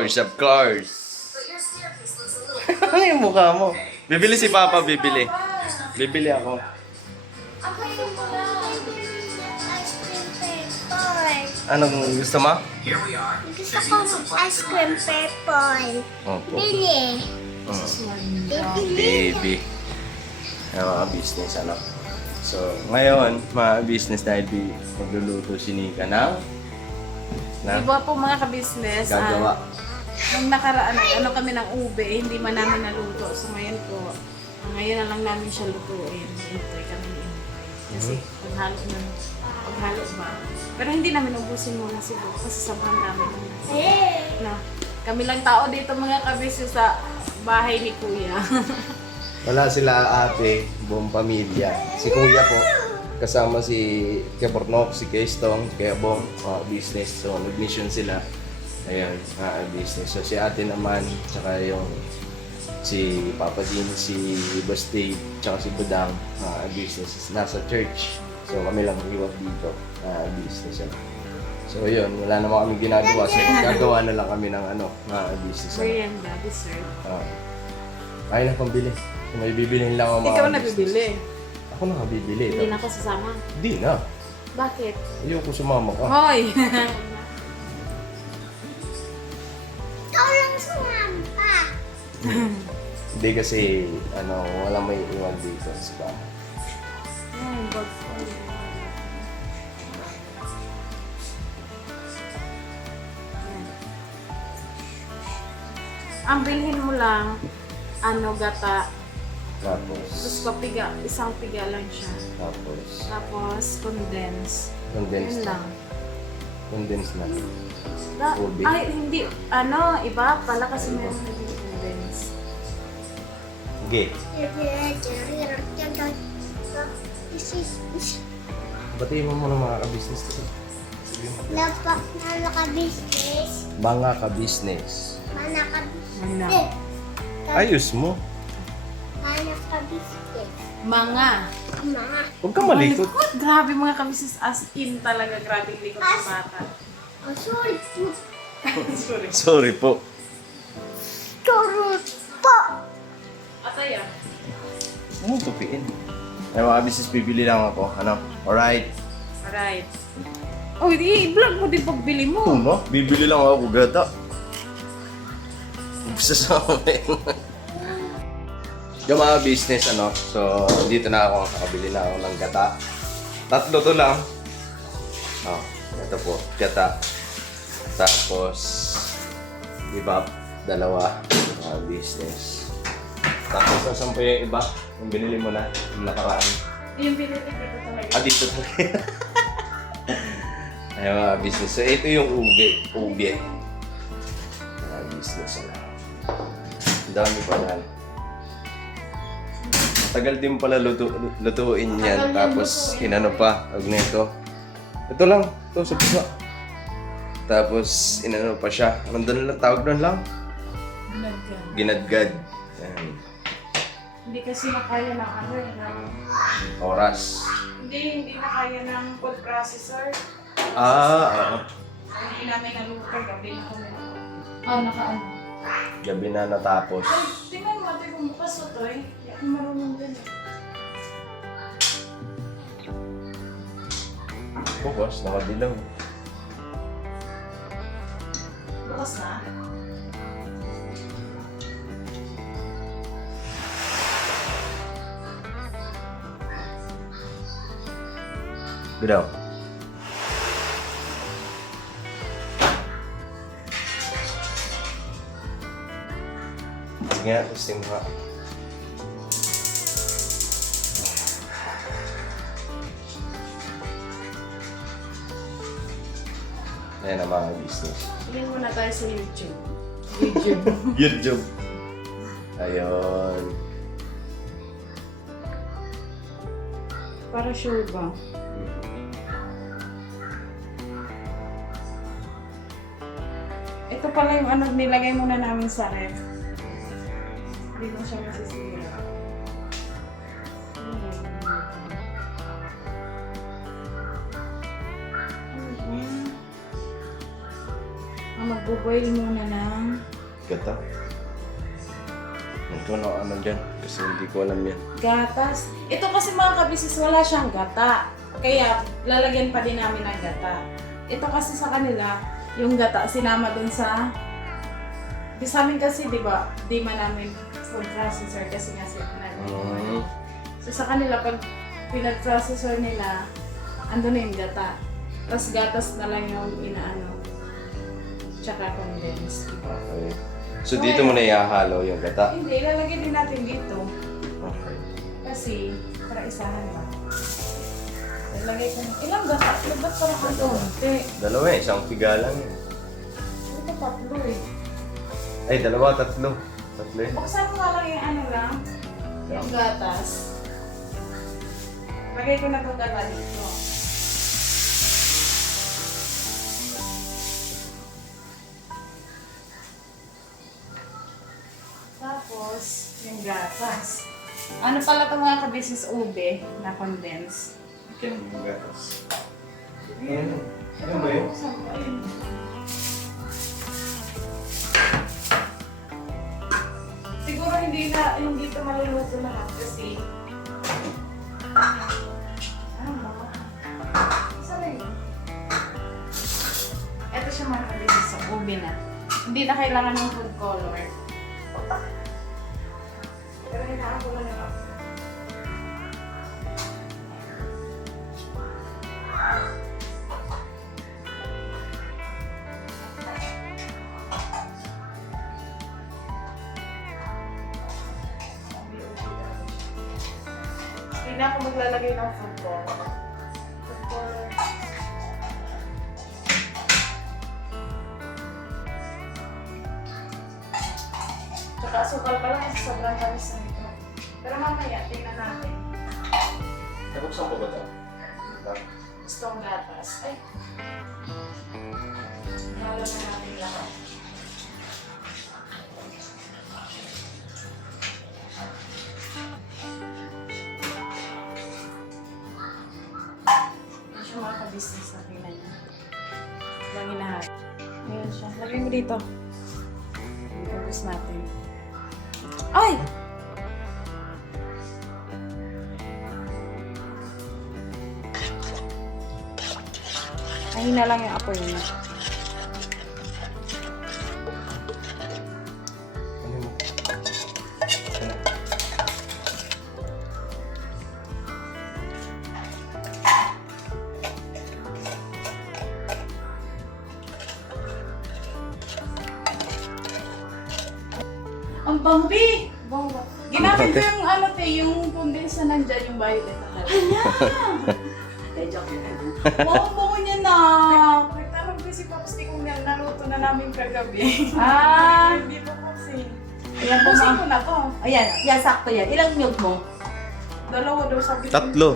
course, of course. Ano yung mukha mo? Bibili si Papa, bibili. Bibili ako. Ako yung mga ice cream pepper. Anong gusto mo? Gusto ko ng ice cream pepper. Opo. Bili. Bili. Baby. Ay, mga business, ano? So, ngayon, mga business dahil magluluto si Nika ng Iba po mga ka-business, gagawa. nung nakaraan, ano kami ng ube, hindi man namin naluto. So ngayon po, ngayon na lang namin siya lutuin. Hintay kami ni Intay. Kasi paghalo ba? Pero hindi namin ubusin muna siguro kasi sobrang dami naman. No. Kami lang tao dito mga ka-business sa bahay ni Kuya. Wala sila ate, buong pamilya. Si Kuya po, kasama si Kuya Pornok, si Keystong, Kuya Bong, business. So, nag-mission sila. Ayan, business. So, si ate naman, tsaka yung si Papa Din, si Boss Dave, tsaka si Budang, business. Nasa church. So, kami lang iwan dito, business. So, yun, wala naman kami ginagawa. So, gagawa na lang kami ng business. Merienda, dessert. Kaya na pambili. Kung may bibilihin lang ako mga Ikaw business. nabibili. Ako na bibili. Hindi na ako sasama. Hindi na. Bakit? Ayoko sumama ka. Hoy! Ikaw lang sumampa. Hindi kasi, walang may iwan dito sa bahay. bag. Ang bilhin mo lang, gata. Tapos Tapos, kapiga, isang piga lang siya. Tapos condense. condensed Yun na. lang. Condensed na. Ube. Ay, hindi. Iba pala kasi meron na din condense. Okay. Batiin mo muna mga ka-business kasi. Lapak na naka-business. Mga ka-business. Mana ka-business. Ano? Ayos mo. Mana ka-business. Mga. Mga. Huwag ka malikot. Malikot. Grabe mga kamisis, as in talaga. Grabe likot ng bata. Oh, sorry po. Sorry. Sorry po. Sorry po. Ataya. Ano tupiin? Ay mga business, bibili lang ako. Alright. Alright. Oh, i-vlog mo din pagbili mo. No? Bibili lang ako gata. Gusto sa amin. Yung mga business, so dito na ako, nakabili na ako ng gata. 3 to lang. Ito po, gata. Tapos, diba, 2, mga business. Tapos, nasan po yung iba? Yung binili mo na, yung nakaraan. Yung binili ko talaga. Dito talaga. Ay, mga business. So, ito yung ube. Mga business. Ang dami pa yan. Tagal din pala lutuin yan. Tapos, inano pa, nito. Ito lang. Ito, sa bisa. Tapos, inano pa siya. Anong doon lang? Tawag doon lang? Ginadgad. Ayan. Hindi kasi nakaya ng Oras. Hindi nakaya ng food processor. Oo. Hindi namin naluto, gabi na kami. Nakaano. Gabi na natapos. Ay, tingnan mo, ate, bumukas o to eh. Hindi ako marunong din eh. Bukas, nakadilaw. Bukas na? Bidaw. Sige nga, testing mo nga. Ayan ang mga business. Tingin muna tayo sa YouTube. YouTube. Ayun. Para sure ba? Ito pala yung nilagay muna namin sa ref. Hindi mo siya masisira. Magbuboil muna ng Gata. Ito na ano dyan. Kasi hindi ko alam yan. gatas. Ito kasi mga kabisis, wala siyang gata. Kaya lalagyan pa din namin ng gata. Ito kasi sa kanila, yung gata sinama dun sa... Sa amin kasi, di ba, di man namin food processor kasi nga sila Mm. So sa kanila, pag pinag-processor nila, ando na yung gata. Tapos gatas na lang yung inaano. Tsaka condensed. Okay. So dito mo na ihahalo yung gata? Hindi, ilalagay din natin dito. Okay. Kasi, para isahan ba? Ilalagay ko ng ilang gata? Ba't parang ang konti? Dalawa eh, isang piga lang eh. Ito tatlo eh. Ay, dalawa, tatlo. Tatlo eh. Buksan mo nga lang yung ano lang, yung gatas. Lagay ko na itong gata dito. Tapos, yung gatas. Ano pala itong mga kabisis ube na condense? Yan yung gatas. Yan. Yan ba yun? Ayun. Siguro hindi ito maluluto lahat kasi ano ba? Saan na yun? Ito siya mga kabisis sa ube na. Hindi na kailangan ng food color. Pero hinaan ko na lang. Hindi na ako maglalagay ng food color. Food color. Tsaka asukal pa lang kasi sobrang tamis na ito. Pero mamaya, tingnan natin. Nabuksan ko ba ito? Gustong gatas. Ay! Halo na natin lahat. Ito siya mga ka-business na tingnan niya. Lagyan lahat. Ayan siya. Lagyan mo dito. Ubus natin. Ay! Mahina lang yung apoy niya. Ano mo? Ang bangbi! Bangga. Ginamit ko yung ano te, yung condense na nandyan, yung violet na talaga. Eh, joke yun. Wow, bango niya na! Nagtanong ko si Popsy kung naluto na namin kagabi. Ah! Hindi po kasi. Ayan po Pusin mga... ko na to. Ayan, yan, sakto yan. Ilang milk mo? Dalawa daw sabi ko. Tatlo.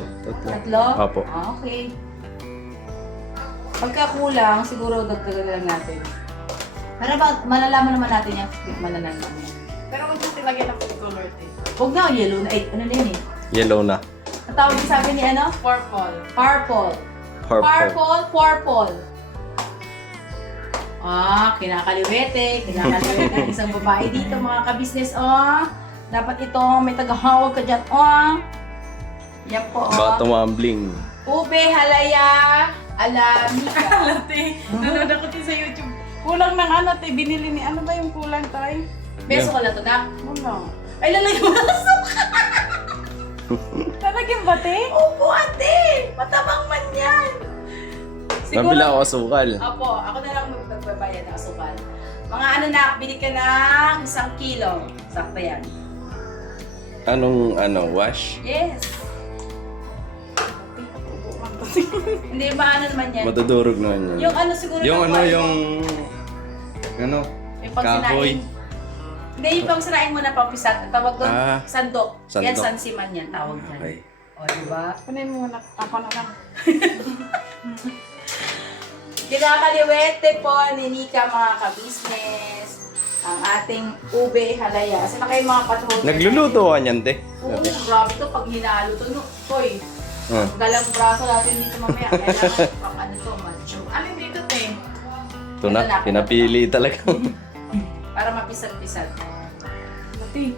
Tatlo? Apo. Ah, okay. Pagka kulang, siguro dagdagan lang natin. Pero malalaman naman natin yan. Malalaman naman. Pero kung gusto lagyan ng food color te. Huwag na, yellow na. Ay, ano na yun eh? Yellow na. Ang tawag din sa akin ni ano? Purple. Purple. Purple. Ah, kinakaliwete. Kinakaliwete ng isang babae dito, mga kabisnes. Oh, dapat ito, may tagahawag ka dyan. Oh, yan po. Baka Oh. tumambling. Ube, halaya, alamika. Alate. Nanood ako te sa YouTube. Kulang ng ano te, binili ni ano ba yung kulang tay? Beso ka lang ito na. Wala. Ay, lalagyan mo na suka. Talagyan ba te? Opo, ate. Matabang man yan. Nabila ako asukal. Opo, ako na lang magbabayad ng asukal. Mga ano na, bili ka ng 1 kilo. Sakto yan. Anong wash? Yes. Hindi ba ano naman yan? Madudurog naman yan. Yung ano siguro Yung ng ano, wine. yung... Ano? Yung pagsinain. Kahoy. Hindi, yung pagsinain mo na pampisat. Tawag doon, Ah, sandok. sandok. Yan, sansiman yan, tawag yan. Okay. O, diba? Kunin mo na. Ako na lang. Kinakaliwete po ni Nika, mga ka-business, ang ating ube halaya. Kasi na kayo mga patholder. Nagluluto ka niyan, te? Oo, grabe to pag hinalo to. No, Koy, galang braso natin dito mamaya. Kailangan pang ano to, macho. Ano dito te? Ito na, pinapili talaga. Para mapisat-pisat. Mati.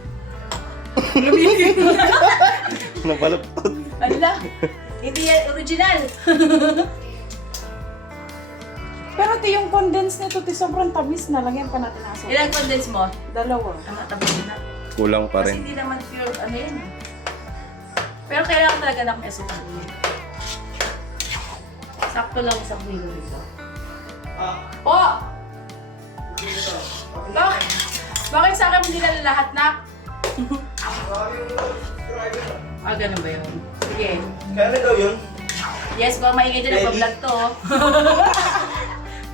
Napalapot. Ala, hindi yan original. Pero ito yung condense nito, sobrang tamis na. Lagyan pa natin ng asukal. Ilang condense mo? Dalawa. Ang tabi na. Kulang pa Kasi rin. hindi naman pure, ano yun. Pero kailangan talaga na may asukal. Sakto lang isang kilo dito. Po! Bakit sa akin hindi na lahat na? Ganun ba yun? Sige. Kaya daw yun? Yes, baka maingay dyan ang vlog to.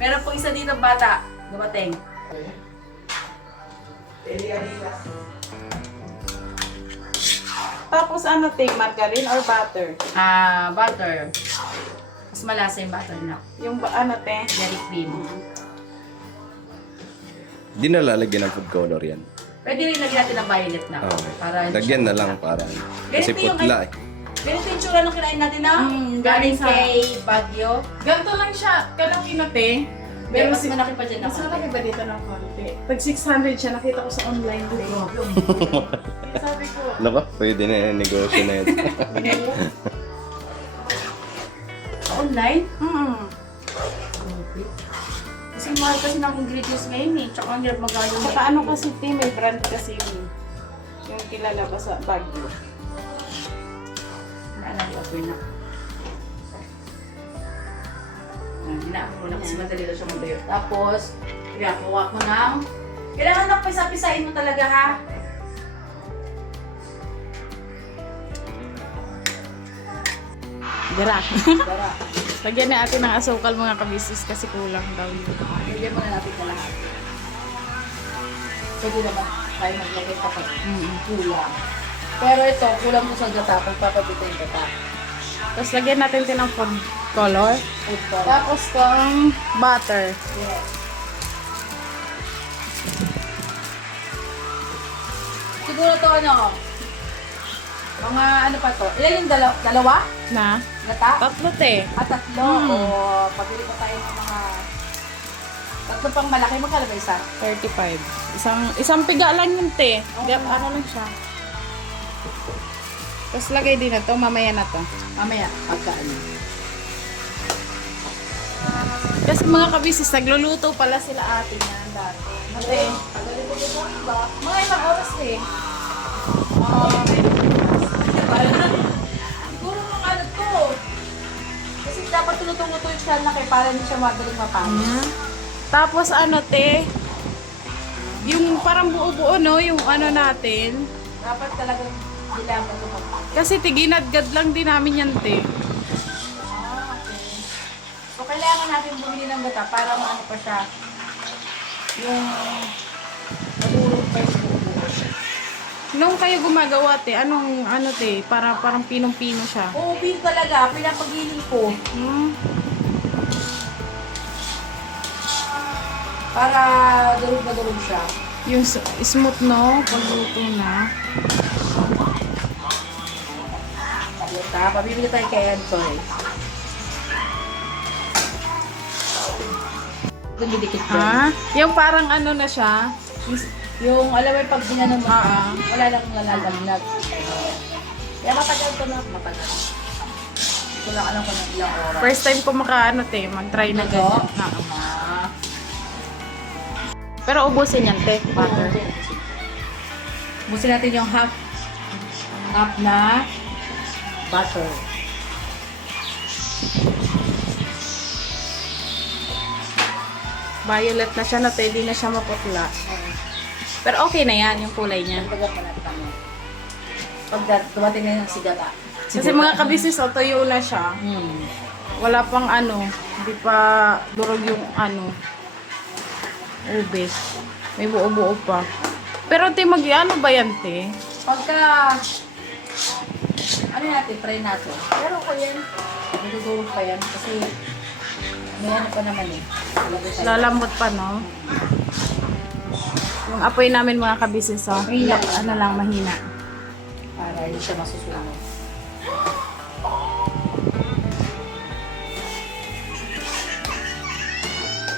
Meron po isa dito bata. Dumating. Tapos ano, margarine or butter? Butter. Mas malasa yung butter na. Yung ano, Dairy cream. Di na lalagyan ng food color yan. Pwede rin lagyan natin ng violet na. Okay. Para Lagyan na lang para. Kasi Ganito yung putla eh. Ganito yung tsura nung kinain natin na galing galing sa- kay Baguio. ganito lang siya, kalaki na Pero mas malaki pa dyan na Mas malaki ba dito ng konti? Pag 600 siya, nakita ko sa online din. Sabi ko, Ano ba? Pwede na yung negosyo na yun. Online? mm. Kasi mahal kasi ng ingredients ngayon eh. Tsaka ang hirap magano. Saka ano kasi, may brand kasi yung kilala ba sa Baguio. Naalala ko na. Hinaan ko na kasi madali na siya magayo. Tapos, kuha ko ng... Kailangan na pisa-pisain mo talaga ha. Dara. Dara. Lagyan na natin ng asukal mga kabisis kasi kulang daw yun. Bigyan mo na natin ka lahat. Pwede naman tayo maglagay kapag kulang. Pero ito, kulang mo sa gata kung papabitin yung gata. Tapos lagyan natin din ng food color. Food color. Tapos tong butter. Yes. Siguro to ano, mga ano pa to? Ilan yung dalawa? Na? Gata? Tatlo te. Tatlo. O pabili pa tayo ng mga tatlo pang malaki. Magkano ba isa? 35. Isang piga lang yun te. Ano lang siya. Tapos lagay din na to, mamaya na to. Mamaya, pagka ano. Kasi mga kabisis, nagluluto pala sila ate na dati. Ate, pagaling ko dito iba. Mga ilang oras eh. Siguro mga ano to. Kasi dapat tulutong-luto yung siya na kay para hindi siya madaling mapangit. Tapos ano te, yung parang buo-buo no, yung ano natin. Dapat talagang dilaman ito mapangit. Kasi tiginadgad lang din namin yan te. Okay. So, kailangan natin bumili ng gata para maano pa siya. Yung madurog pa yung buo. Nung kayo gumagawa te, anong ano te, parang pinong-pino siya. Oo, pin talaga. Pinapagiling ko. Para durog na durog siya. Yung smooth no, pagluto na. Pabibili tayo kay Antoy. Dumidikit ko. Yung parang ano na siya. Yung alam mo yung pag ginano mo, wala lang nalalaglag. Kaya matagal ko na. Matagal. Wala ka lang ko ng ilang oras. First time ko mag-try na ganyan. Pero ubusin yan te, butter. Busin natin yung half na butter. Violet na siya na te, hindi na siya maputla. Pero okay na yan, yung kulay niya. Pag dumating na yung sigata. Kasi mga kabisis, tuyo na siya. Wala pang ano, hindi pa durog yung ano, ube. May buo-buo pa. Pero te, ano ba yan te? Pagka, ano natin, try natin. Pero ko yan, magdudurog pa yan kasi may ano pa naman eh. Lalambot pa, no? Yung apoy namin mga kabisis, Mahina. ano lang, mahina. Para hindi siya masusunog.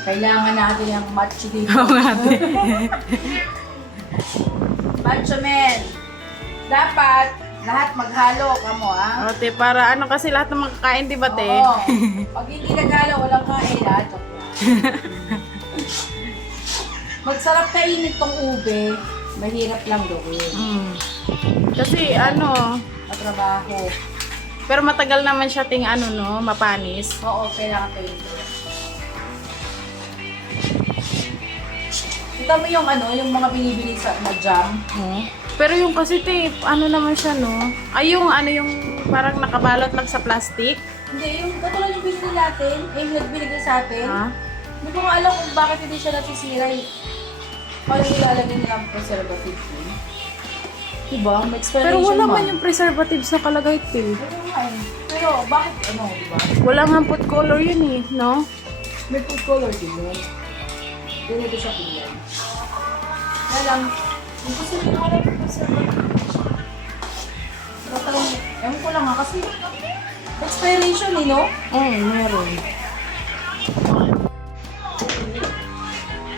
Kailangan natin yung macho dito. Oo nga, ate. Macho men. Dapat lahat maghalo kamo ah. Ate, para ano kasi lahat ng makakain, di ba, te? Oo. Pag hindi naghalo, walang kain ah. Joke lang. Magsarap kainin tong ube. Mahirap lang gawin. Mm. Kasi ano, Matrabaho. pero matagal naman siya ting ano, no, mapanis. Oo, kailangan kayo ito. Kita mo yung ano, yung mga binibili sa na jam. Pero yung kasi, te, ano naman siya, no? Ay, yung ano, yung parang nakabalot lang sa plastic. Hindi, yung katulad yung binili natin, yung nagbinigay sa atin. Ha? Hindi ko nga alam kung bakit hindi siya nasisira. Paano nilalagay nila ang preservative yun? Diba? May explanation Pero wala ba? man yung preservatives na kalagay, te. Pero nga eh. Pero bakit ano, diba? Wala nga food color yun, eh, no? May food color din yun. Ganito siya pilyan. Kaya lang, hindi ko sila alam yung preservative. Pero ewan ko lang nga kasi expiration eh, no? Meron.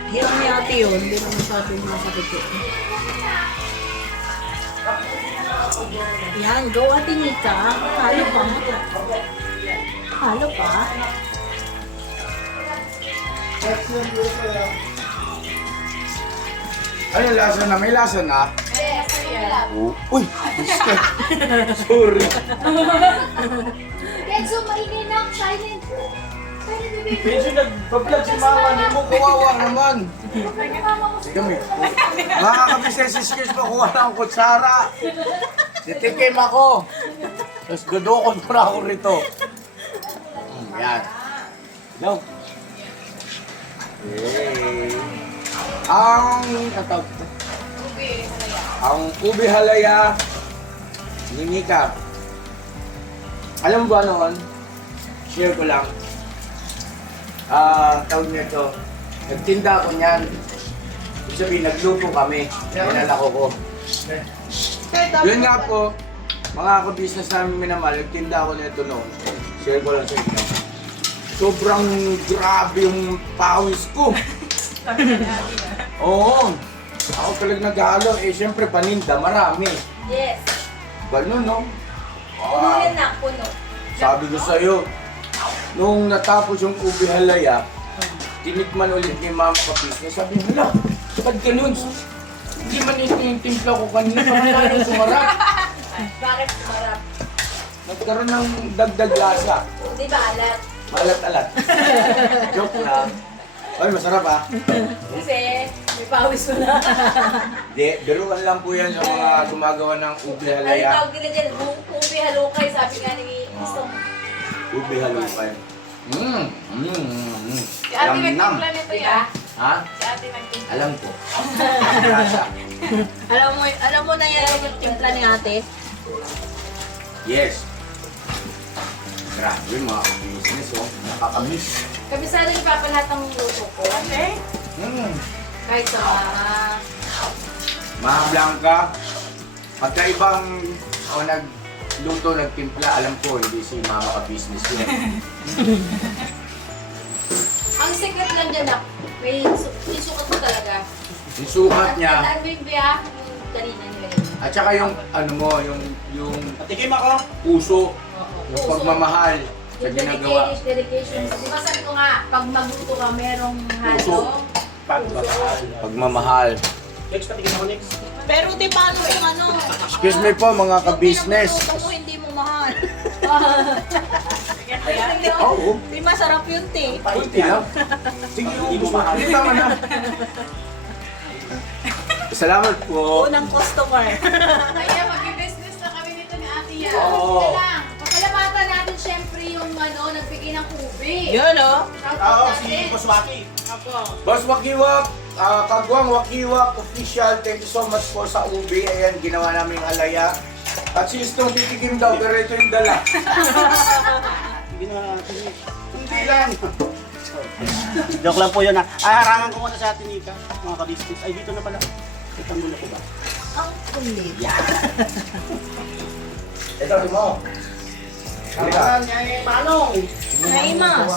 Hirap ni ate yun. Hindi naman sa atin masakit yun. Yan, go ate Nika. Halo pa. Halo pa. Ano lasa na? May lasa na? Uy! Sorry. Kenzo, maingay na. Silent. Medyo nag-vlog si mama. Hindi mo kawawa naman. Sige, may. Mga ka-business skills mo, kuha na ang kutsara. Titikim ako. Tapos dudukot ko na ako rito. Yan. No. Hey. Ang ube halaya ni Mika. Alam mo ba noon? Share ko lang. Tawag niya ito. Nagtinda ako niyan. Ibig sabihin, nagluto kami. Pinalako ko. Yun nga po, mga ka-business namin minamahal, nagtinda ako nito noon. Share ko lang sa inyo. Sobrang grabe yung pawis ko. Oo. Ako talagang naghalo. Eh, syempre, paninda, marami. Yes. Ganun, no? Puno yan na, puno. Sabi ko sa'yo, nung natapos yung ube halaya, tinikman ulit ni Ma'am ka-business. Sabi niya, hala, ba't ganun? Hindi man ito yung timpla ko kanina, parang tayo sumarap. Bakit marap? Nagkaroon ng dagdag lasa. Di ba alat? Maalat-alat. Joke lang. Ay, masarap ah. Kasi may pawis mo na. Di, biruan lang po yan sa mga gumagawa ng ube Ano halaya. tawag nila dyan? Ubi halukay, sabi nga ni Istong. Ube halukan. Si ate Nam-nam. nagtimpla nito, ya. Ha? Si ate nagtimpla. Alam ko. Lasa. Alam mo na yan yung timpla ni ate? Yes. Grabe mga business oh. Nakakamiss. Kabisado ni Papa lahat ng luto ko. Ate? Kahit sa mga... Mga Blanca, pagkaibang o nagluto, nagtimpla, alam ko, hindi si mama ka-business yun. Ang secret lang dyan na may sukat mo talaga. Yung sukat niya, Tandaan mo yung biya, yung kanina nyo yun. at saka yung ano mo, yung patikim ako, puso, yung Puso. pagmamahal sa Yung ginagawa. dedication. Di ba sabi ko nga, pag magluto ka, merong Puso. halo. Pagmamahal. Pagmamahal. Pero di paano yung ano? Excuse me po mga ka-business. Yung mo hindi mo mahal. Oo. Di masarap yun, te. Kunti lang. Sige, ubus mo. Hindi tama na. Salamat po. Unang customer. Kaya mag-business na kami nito ni ate ya. Oo. Papalamatan natin syempre yung ano, nagbigay ng kubi. Yun, oh. Shoutout natin. Boss Wakiwak, Kagwang Wakiwak official, thank you so much po sa ube. Ayan, ginawa namin yung alaya. At si Istong titikim daw, pero ito yung dala. Hindi lang. Joke lang po yun ha. Harangan ko muna sa atin, Nika. Mga ka-business. Ay, dito na pala. Ito ang gulo ko ba? Ang kulit. Ito, di mo. Naimas.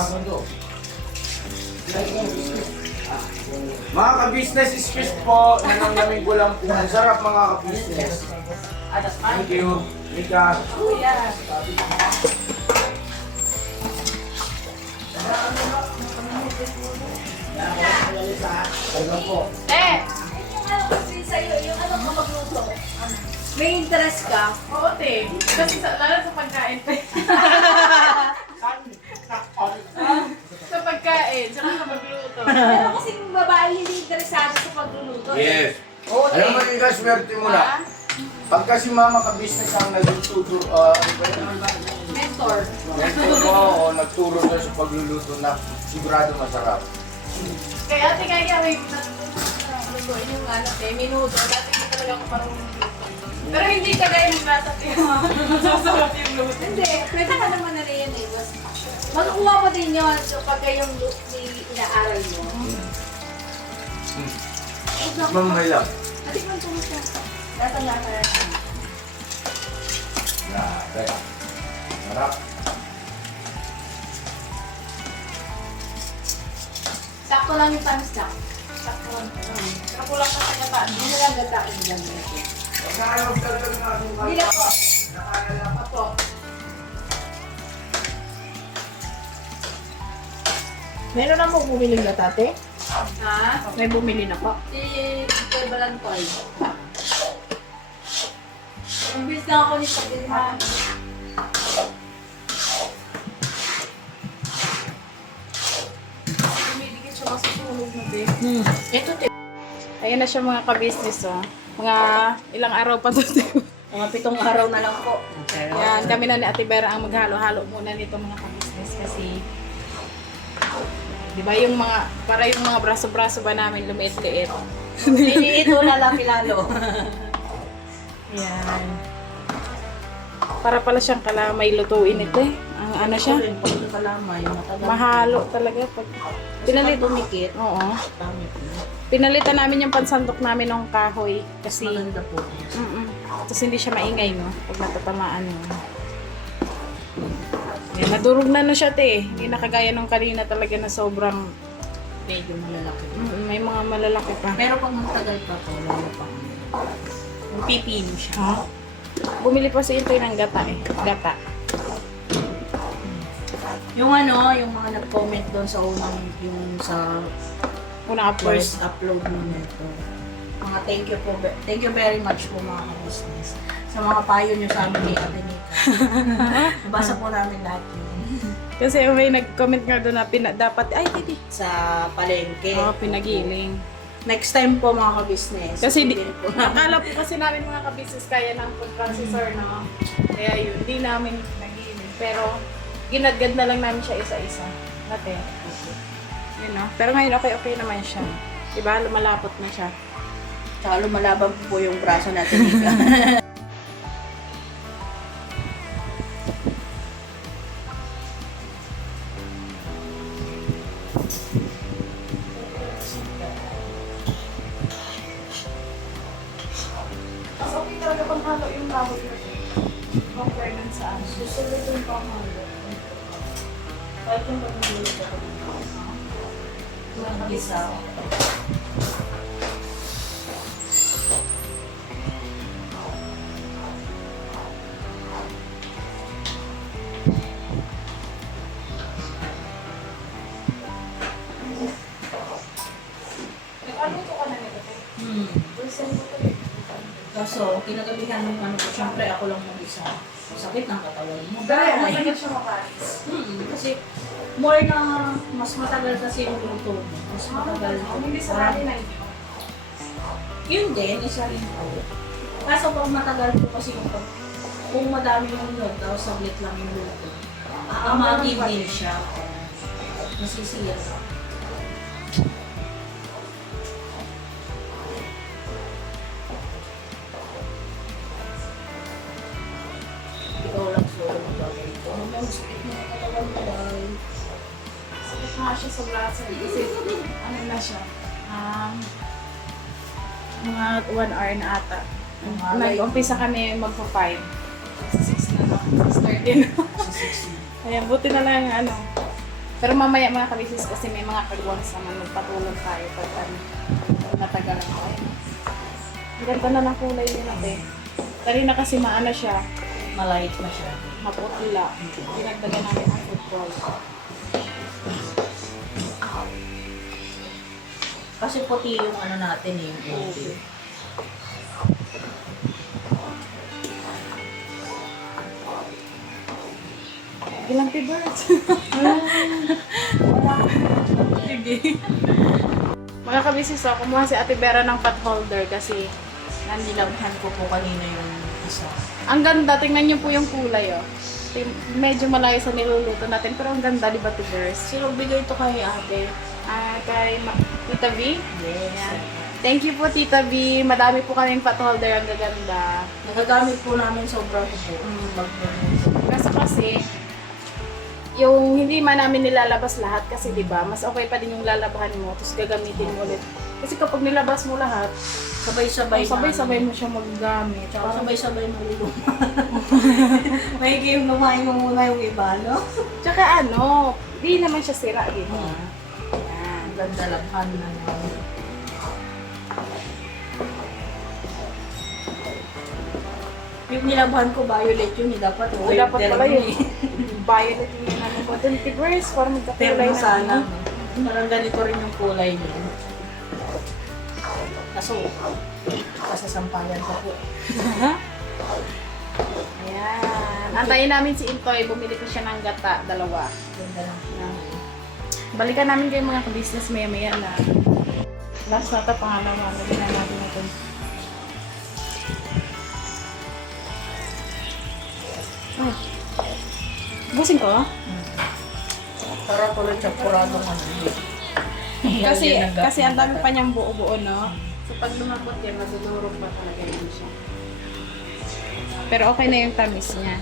Mga ka-business excuse po, nanamnamin ko lang po. Ang sarap mga ka-business. Thank you. Mika. Ano po? Eh! Yung ano kasi sa'yo, yung ano ka magluto. May interest ka? Oo, te. Kasi lalo sa pagkain, te. Sa pagkain, saka sa magluto. Pero kasi yung babae hindi interesado sa pagluluto. Yes. Oo, Alam mo yung swerte mo na. Pagka si mama ka-business ang nagtuturo, ano ba yun? mentor. Mentor mo o nagturo na sa pagluluto na sigurado masarap. Kaya ate kaya may lutuin yung ano, te, minuto. Dati hindi talaga ako marunong luto. Pero hindi kagaya ng nasa te. Masarap yung luto. Hindi, pwede ka naman na rin eh. Magkukuha mo din yun kapag yung inaaral mo. Mamay lang. Natikman ko mo siya. Datang-lata na siya. Teka. Sarap. Sakto lang yung panstak. Sakto lang. Pero kulang pa sa gata. Hindi na lang gatain dyan. Pagkakaroon talaga ng ating Hindi lang po. Apo. Meron na mo bumiling na tate? Ha? May bumili na po. Kay Balantoy. Imbis na ako ni Pagdilhan. Dumidikit siya masusunog na, te. Ito te. Ayan na siya mga ka-business, oh. Mga ilang araw pa to. Mga 7 araw na lang po. Yan, kami na ni Ate Vera ang maghalo-halo muna nito mga ka-business kasi di ba yung mga, para yung mga braso-braso ba namin lumiit-liit. Liliit o lalaki lalo. Yan. Para pala siyang kalamay lutuin ito eh. Ang ano siya, Ito rin, pag nakalamay, matagal. mahalo talaga. Pag Pinalit pinalit, dumikit. oo. Pangit na. Pinalitan namin yung pansandok namin ng kahoy kasi Maganda po. tapos hindi siya maingay, no? Pag natatamaan mo. Yan, nadurog na siya, te. Hindi na kagaya nung kanina talaga na sobrang, Medyo malalaki. may mga malalaki pa. Pero pag magtagal pa po, lalo pa. Yung pipino siya. Ha? Bumili pa si Intoy ng gata eh. Gata. Yung ano, yung mga nag-comment doon sa unang, yung sa Unang upload. first upload mo nito. Mga thank you very much po mga ka-business. Sa mga payo nyo sa amin ni Ate Nika. Nabasa po namin lahat yun. Kasi may nag-comment nga doon na dapat, ay, hindi. Sa palengke. Oo, pinagiling. Next time po mga ka-business. Kasi di, sabihin po namin. akala po kasi namin mga ka-business kaya ng food processor, no? Kaya yun, di namin nagiling. Pero, ginagad na lang namin siya isa-isa. Nate. Yun, no? Pero ngayon, okay naman siya. Diba? Lumalapot na siya. Tsaka lumalaban po yung braso natin Nika. Mas okay talaga pang halo yung kahoy yun. Compare dun sa ano. Susunod yung pang halo. Kahit yung pag-halo ko. Ang isa. Nag-aluto ka na nito, te? Present mo to. Kaso, kinagabihan ng ano ko, syempre ako lang mag-isa. Sakit ng katawan mo. Dahil, Ay, masagad siya makalis. Kasi, more na mas matagal kasi yung luto mo. Mas matagal. Hindi sa atin na Yun din, isa rin po. Kaso pag matagal po kasi yung kung madami yung log, tapos saglit lang yung luto. Aamagin din siya. Masisira. Ikaw lang solo mo gagawin ko. May masakit mo yung katawan mo dahil Sakit nga siya sa braso. Kasi, ano na siya. Mga 1 hour na ata. Nag-umpisa kami magpa-5. 6 na lang. 6:30 na. Ayan, buti na lang ano. Pero mamaya mga kabisis kasi may mga kagwangs naman magpatulog tayo pag natagalan tayo. Ang ganda na ng kulay niya natin. Kanina kasi maano siya, Malight na siya. maputla. Dinagdagan namin ang football. Kasi puti yung ano natin eh, yung ube. Ilang birds. Sige. Mga kabisis, kumuha si Ate Vera ng pot holder kasi Nilabhan ko po kanina yung isa. ang ganda. Tingnan niyo po yung kulay, oh. Medyo malayo sa niluluto natin, pero ang ganda, di ba, Ate Vers? Sino bigay ito kay ate? Kay Tita V. Yes. Yan. Thank you po, Tita V. Madami po kaming pot holder. Ang gaganda. Nagagamit po namin sobrang po. Kaso kasi, yung hindi man namin nilalabas lahat kasi 'di ba, mas okay pa din yung lalabahan mo tapos gagamitin mo ulit. Kasi kapag nilabas mo lahat, Sabay-sabay sabay-sabay mo siya magagamit. Tsaka sabay-sabay maluluma. May game lumain mo muna yung iba, no? Tsaka ano, di naman siya sira din. Yan. Ang ganda labhan na naman. Yung nilabhan ko violet yun, dapat O, dapat pala yun. Violet yung namin po. Tigres, para Pero magkakulay sana, parang ganito rin yung kulay niya. Kaso, kasasampayan ko po. Ayan. Antayin namin si Intoy. Bumili ko siya ng gata, 2. Ganda lang. Balikan namin kayo mga ka-business maya-maya na. Last na ito, pangalawa. Lagyan na natin ito. Ay. Busin ko? Para tuloy champurado ka na. Kasi ang dami pa niyang buo-buo, no? So pag lumabot yan, madudurog pa talaga yun siya. Pero okay na yung tamis niya.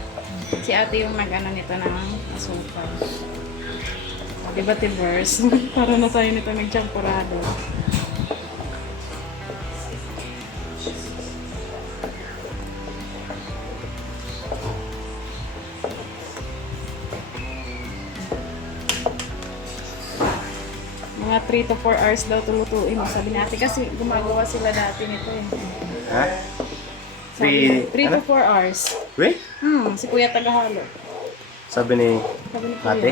Si ate yung nag-ano nito ng asukal. Diba, Tivers? Para na tayo nito nag-champurado. Mga 3 to 4 hours daw tulutuin mo. Sabi natin kasi gumagawa sila dati nito eh. Ha? Sabi, 3 to Ano? 4 hours. Wait? Si Kuya Tagahalo. Sabi ni Sabi ni Kuya. ate?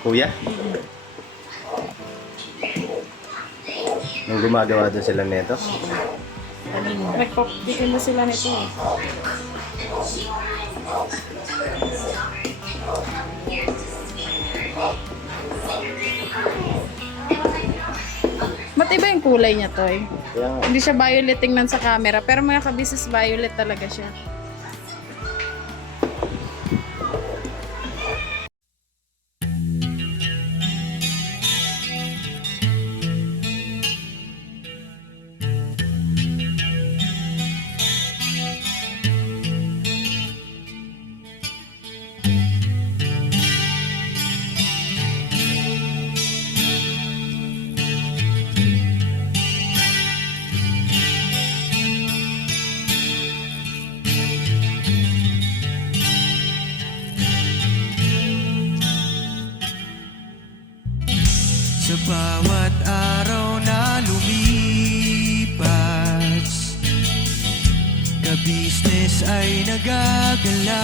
Kuya? Nung gumagawa doon sila nito? Nagpapitikin mo sila nito eh. Matibay yung kulay niya to eh. Kaya nga. Hindi siya violet tingnan sa camera, pero mga kabisis violet talaga siya. Sa bawat araw na lumipas, ka-business ay nagagalak.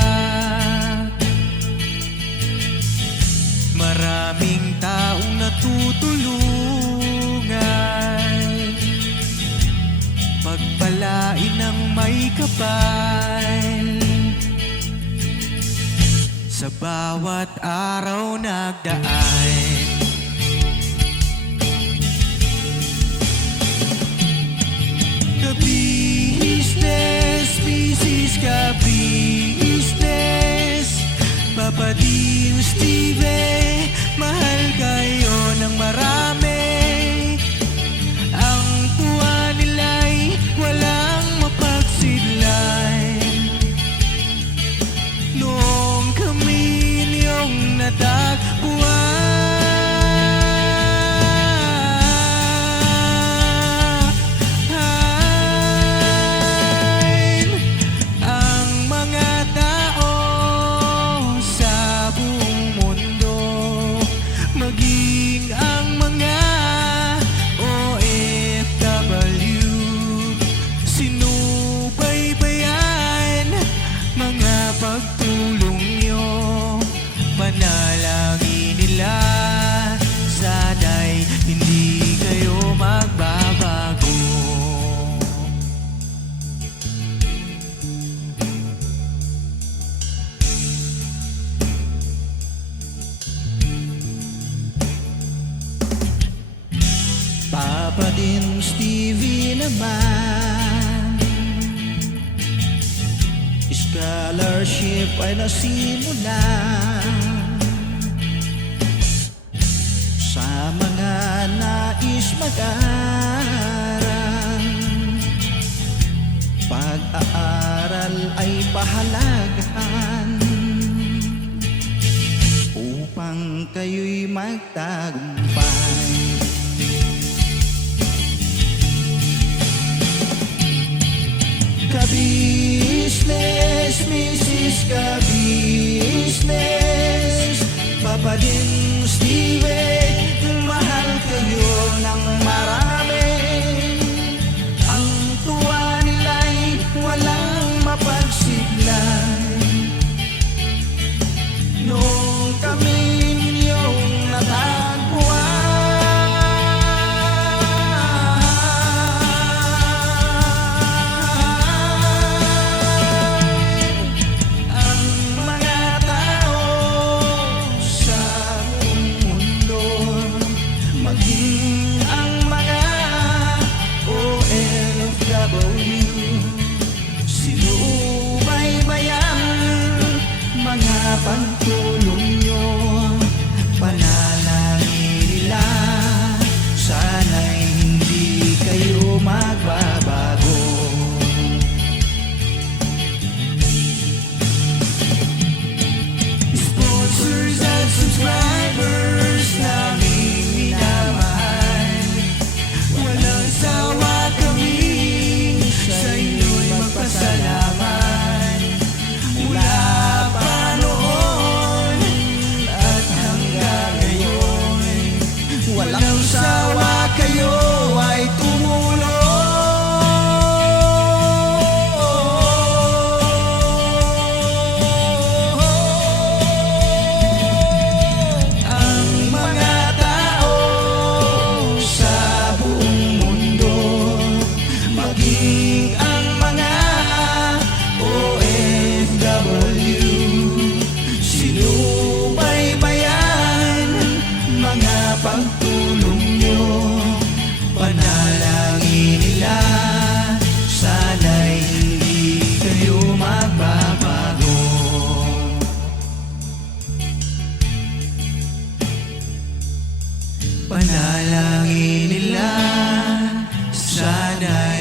Maraming taong natutulungan, pagpalain ng may kapal. Sa bawat araw nagdaan, ka-business, business ka-business, Papa Dean, Steve, mahal kayo ng marami. Ang tuwa nila'y walang mapagsidlan. Noong kami niyong natagpuan, ang mga tao sa buong mundo nila, sana'y hindi kayo magbabago. Papa din Stevie naman, scholarship ay nasimula sa mga nais mag-aral. Pag-aaral ay pahalagahan upang kayo'y magtagumpay. Ka-business, Mrs. Ka-business, Papa din Steven, mahal kayo ng marami. Ang tuwa nila'y walang mapagsiglay. Nung kami ninyong natagpuan, pagtulong nyo, panalangin nila, sana'y hindi kayo magbabago. Sponsors at subscribers namin minamahal, walang sawa kami sa inyo'y magpasalamat. Mula walang sawa kayo ay tumulong. Ang mga tao sa buong mundo, maging ang mga OFW, sinubaybayan mga pagtulong nyo, panalangin nila, sana'y hindi kayo magbabago. Panalangin nila, sana'y